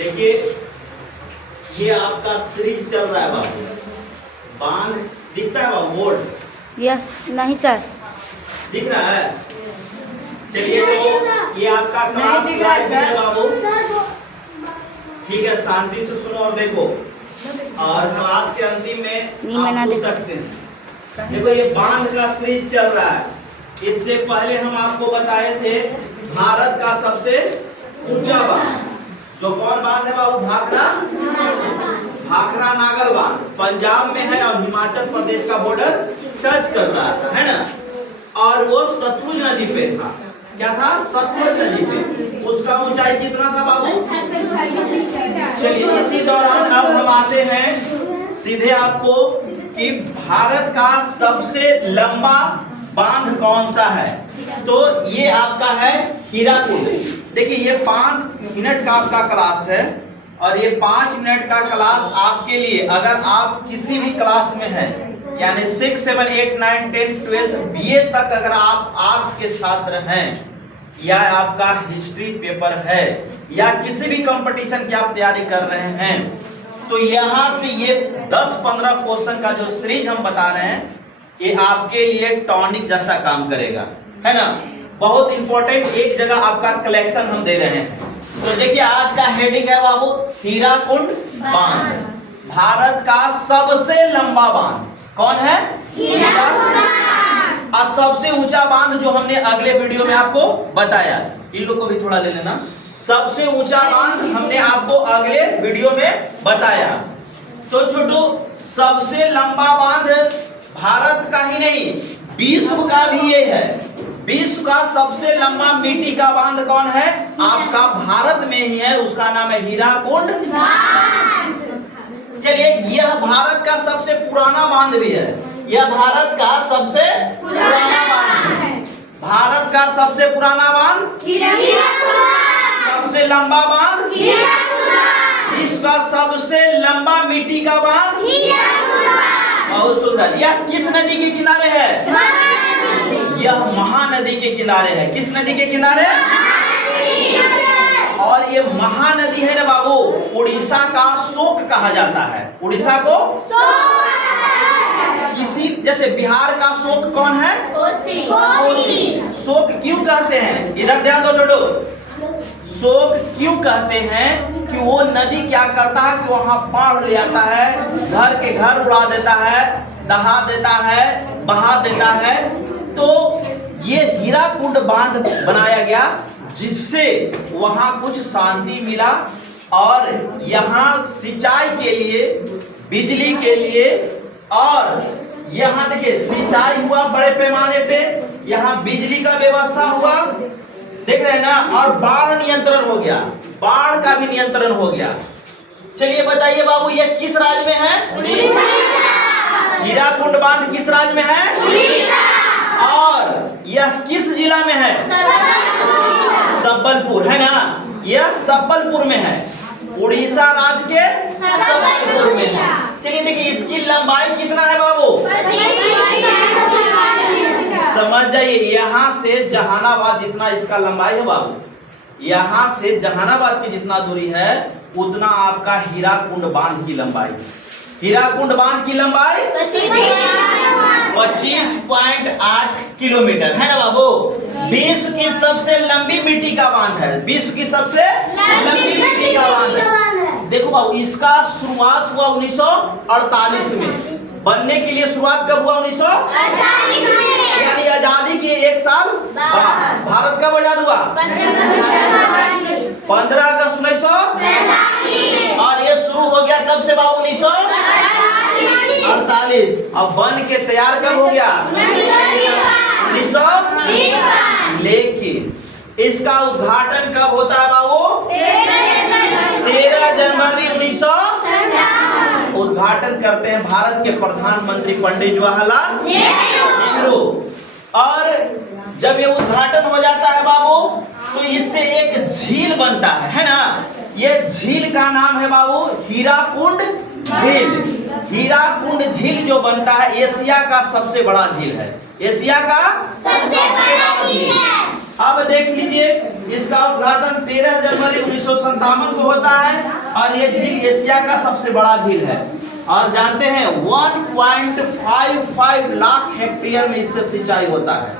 देखिए ये आपका सीरीज चल रहा है बाबू, बांध दिखता है बाबू, बोर्ड यस नहीं सर दिख रहा है। चलिए तो ये आपका क्लास लाइव है बाबू, ठीक है, शांति से सुनो और देखो, और क्लास के अंतिम में आप पूछ सकते हैं। देखो ये बांध का सीरीज चल रहा है। इससे पहले हम आपको बताए थे भारत का सबसे ऊंचा बांध, जो कौन बांध है बाबू? भाखरा नागल बांध, पंजाब में है और हिमाचल प्रदेश का बॉर्डर टच कर रहा था, है ना। और वो सतलुज नदी पे था। क्या था? सतलुज नदी पे। उसका ऊंचाई कितना था बाबू? चलिए इसी दौरान अब हम आते हैं सीधे आपको कि भारत का सबसे लंबा बांध कौन सा है। तो ये आपका है हीराकुंड। देखिए ये 5 मिनट का आपका क्लास है, और ये 5 मिनट का क्लास आपके लिए, अगर आप किसी भी क्लास में हैं, यानी 6, 7, 8, 9, 10, 12 बीए तक अगर आप आर्ट्स के छात्र हैं, या आपका हिस्ट्री पेपर है, या किसी भी कंपटीशन की आप तैयारी कर रहे हैं, तो यहाँ से ये 10-15 क्वेश्चन का जो सीरीज हम बता रहे हैं, ये आपके लिए टॉनिक जैसा काम करेगा, है ना। बहुत इंपॉर्टेंट एक जगह आपका कलेक्शन हम दे रहे हैं। तो देखिए आज का हेडिंग है बाबू, हीराकुंड बांध, भारत का सबसे लंबा बांध। कौन है? हीराकुंड। और सबसे ऊंचा बांध जो हमने अगले वीडियो में आपको बताया, इन लोग को भी थोड़ा ले लेना। सबसे ऊंचा बांध हमने आपको अगले वीडियो में बताया। तो छोटू, सबसे लंबा बांध भारत का ही नहीं, विश्व का भी ये है। विश्व का सबसे लंबा मिट्टी का बांध कौन है? आपका भारत में ही है, उसका नाम है हीराकुंड बांध। चलिए यह भारत का सबसे पुराना बांध भी है। यह भारत का सबसे पुराना बांध है। भारत का सबसे पुराना बांध, सबसे लंबा बांध, विश्व का सबसे लंबा मिट्टी का बांध। बहुत सुंदर। यह किस नदी के किनारे है? यह महानदी के किनारे है। किस नदी के किनारे? और ये महानदी है ना बाबू, उड़ीसा का शोक कहा जाता है। उड़ीसा को किसी, जैसे बिहार का शोक कौन है? कोसी। शोक क्यों कहते हैं? इधर ध्यान दो छोटो। शोक क्यों कहते हैं? कि वो नदी क्या करता है कि वहां बाढ़ ले आता है, घर के घर उड़ा देता है, दहा देता है, बहा देता है। तो ये हीराकुंड बांध बनाया गया, जिससे वहां कुछ शांति मिला, और यहाँ सिंचाई के लिए, बिजली के लिए, और यहाँ देखिए सिंचाई हुआ बड़े पैमाने पे, यहाँ बिजली का व्यवस्था हुआ, देख रहे हैं ना, और बाढ़ नियंत्रण हो गया, बाढ़ का भी नियंत्रण हो गया। चलिए बताइए बाबू, ये किस राज्य में है? हीराकुंड बांध किस राज्य में है? और यह किस जिला में है? संबलपुर, है ना। यह संबलपुर में है, उड़ीसा राज्य के संबलपुर में है। चलिए देखिए इसकी लंबाई कितना है बाबू? समझ जाइए, यहाँ से जहानाबाद जितना इसका लंबाई है बाबू, यहाँ से जहानाबाद की जितना दूरी है, उतना आपका हीराकुंड बांध की लंबाई। हीराकुंड बांध की लंबाई 25.8 किलोमीटर है ना बाबू। विश्व की सबसे लंबी मिट्टी का बांध है। विश्व की सबसे लंबी मिट्टी का बांध है। देखो बाबू, इसका शुरुआत हुआ 1948 में। बनने के लिए शुरुआत कब हुआ? 1948 में, यानी आजादी के 1 साल बाद। भारत कब आजाद हुआ? 15 अगस्त 1947। और ये शुरू हो गया कब से बाबू? 1948। अब बन के तैयार कब हो गया? 1900। लेकिन इसका उद्घाटन कब होता है बाबू? 13 जनवरी 1900। उद्घाटन करते हैं भारत के प्रधानमंत्री पंडित जवाहरलाल नेहरू। और जब ये उद्घाटन हो जाता है बाबू, तो इससे एक झील बनता है ना। ये झील का नाम है बाबू हीराकुंड झील। हीराकुंड झील जो बनता है, एशिया का सबसे बड़ा झील है। एशिया का सबसे बड़ा झील है। अब देख लीजिए, इसका उद्घाटन 13 जनवरी 1957 को होता है और ये झील एशिया का सबसे बड़ा झील है। और जानते हैं 1.55 लाख हेक्टेयर में इससे सिंचाई होता है।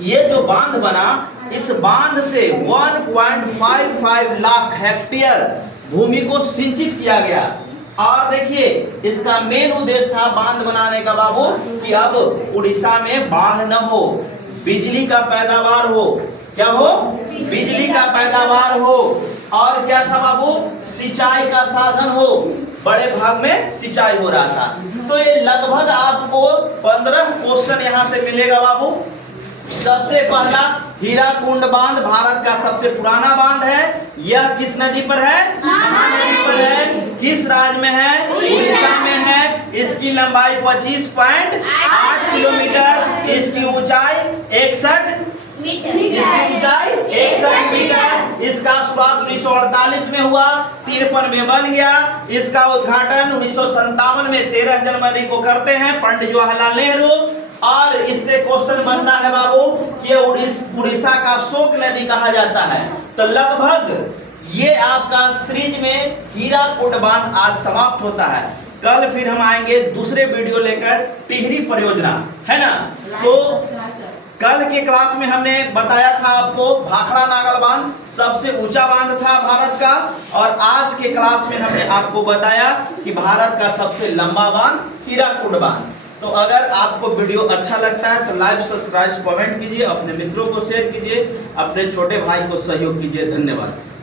ये जो बांध बना, इस बांध से 1.55 लाख हेक्टेयर भूमि को सिंचित किया गया। और देखिए, इसका मेन उद्देश्य था बांध बनाने का बाबू कि अब उड़ीसा में बाढ़ न हो, बिजली का पैदावार हो। क्या हो? बिजली का पैदावार हो। और क्या था बाबू? सिंचाई का साधन हो। बड़े भाग में सिंचाई हो रहा था। तो ये लगभग आपको 15 क्वेश्चन यहाँ से मिलेगा बाबू। सबसे पहला, हीराकुंड बांध भारत का सबसे पुराना बांध है। यह किस नदी पर है? महानदी पर है। किस राज्य में है? उड़ीसा में है। इसकी लंबाई 25.8 किलोमीटर, इसकी ऊंचाई 61 मीटर। इसका शुरुआत 1948 में हुआ, 53 में बन गया। इसका उद्घाटन 1957 में 13 जनवरी को करते हैं पंडित जवाहरलाल नेहरू। और इससे क्वेश्चन बनता है बाबू कि उड़ीसा का शोक नदी कहा जाता है। तो लगभग ये आपका सीरीज में हीराकुंड बांध आज समाप्त होता है। कल फिर हम आएंगे दूसरे वीडियो लेकर, टिहरी परियोजना, है ना। तो कल के क्लास में हमने बताया था आपको भाखड़ा नागल बांध सबसे ऊंचा बांध था भारत का। और आज के क्लास में हमने आपको बताया कि भारत का सबसे लंबा बांध हीराकुंड बांध। तो अगर आपको वीडियो अच्छा लगता है तो लाइक, सब्सक्राइब, कमेंट कीजिए, अपने मित्रों को शेयर कीजिए, अपने छोटे भाई को सहयोग कीजिए। धन्यवाद।